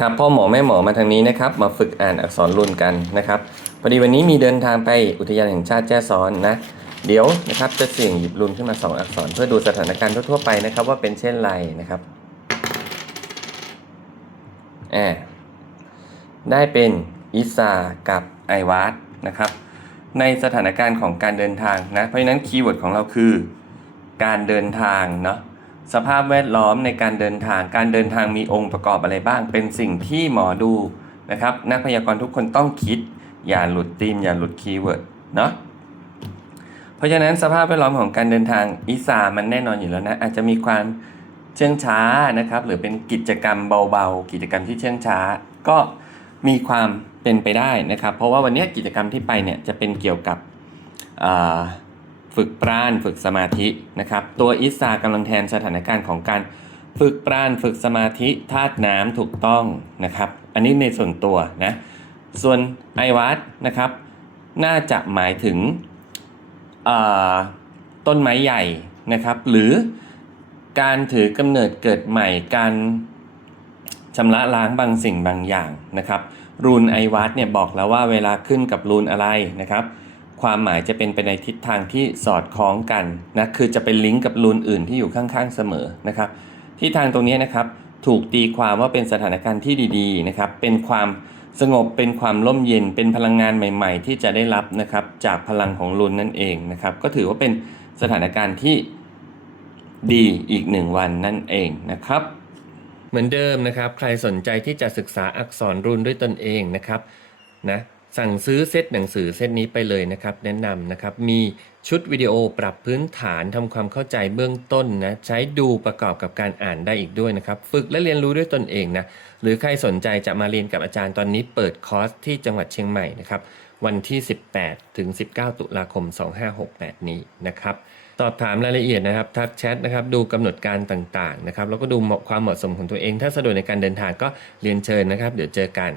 ครับพ่อหมอแม่หมอมาทางนี้นะครับมาฝึกอ่านอักษรรุนกันนะครับพอดีวันนี้มีเดินทางไปอุทยานแห่งชาติแจ้ซ้อนนะเดี๋ยวนะครับจะเสี่ยงหยิบรุนขึ้นมา 2 อักษร เพื่อดูสถานการณ์ทั่วๆไปนะครับว่าเป็นเช่นไรนะครับแอบได้เป็นอิสากับไอวาสนะครับ ในสถานการณ์ของการเดินทางนะเพราะฉะนั้นคีย์เวิร์ดของเราคือ การเดินทางเนาะ สภาพแวดล้อมในการเดินทาง การเดินทางมีองค์ประกอบอะไรบ้าง เป็นสิ่งที่หมอดูนะครับ นักพยากรณ์ทุกคนต้องคิด อย่าหลุดธีม อย่าหลุดคีย์เวิร์ดเนาะ เพราะฉะนั้นสภาพแวดล้อมของการเดินทางอิสามันแน่นอนอยู่แล้วนะ อาจจะมีความเชื่องช้านะครับ หรือเป็นกิจกรรมเบาๆ กิจกรรมที่เชื่องช้า ก็มีความเป็นไปได้นะครับ เพราะว่าวันนี้กิจกรรมที่ไปเนี่ยจะเป็นเกี่ยวกับ ฝึกปราณฝึกสมาธินะครับ ตัวอิสากำลังแทนสถานการณ์ของการฝึกปราณฝึกสมาธิธาตุน้ำถูกต้องนะครับ อันนี้ในส่วนตัวนะส่วนไอวัตนะครับ น่าจะหมายถึงต้นไม้ใหญ่นะครับ หรือการถือกำเนิดเกิดใหม่การชำระล้างบางสิ่งบางอย่างนะครับ รูนไอวัตเนี่ยบอกแล้วว่าเวลาขึ้นกับรูนอะไรนะครับ ความหมายจะเป็นไปในทิศทางที่สอดคล้องกันนะคือจะเป็นลิงก์กับรูนอื่นที่อยู่ข้างๆเสมอนะครับทิศทางตรงนี้นะครับถูกตีความว่าเป็นสถานการณ์ที่ดีๆนะครับเป็นความสงบเป็นความร่มเย็นเป็นพลังงานใหม่ ๆ ที่จะได้รับนะครับจากพลังของรูนนั่นเองนะครับก็ถือว่าเป็นสถานการณ์ที่ดีอีกหนึ่งวันนั่นเองนะครับ เหมือนเดิมนะครับ ใครสนใจที่จะศึกษาอักษรรูนด้วยตนเองนะครับนะ สั่งซื้อเซตหนังสือเซตนี้ไปเลยนะครับ แนะนำนะครับ มีชุดวิดีโอปรับพื้นฐานทำความเข้าใจเบื้องต้นนะใช้ดูประกอบกับการอ่านได้อีกด้วยนะครับ ฝึกและเรียนรู้ด้วยตนเองนะหรือใครสนใจจะมาเรียนกับอาจารย์ตอนนี้เปิดคอร์สที่จังหวัดเชียงใหม่นะครับ วันที่ 18 ถึง 19 ตุลาคม 2568 นี้นะครับสอบถามรายละเอียดนะครับทักแชทนะครับดูกำหนดการต่างๆนะครับแล้วก็ดูเหมาะความเหมาะสมของตัวเอง ถ้าสะดวกในการเดินทางก็เรียนเชิญนะครับ เดี๋ยวเจอกัน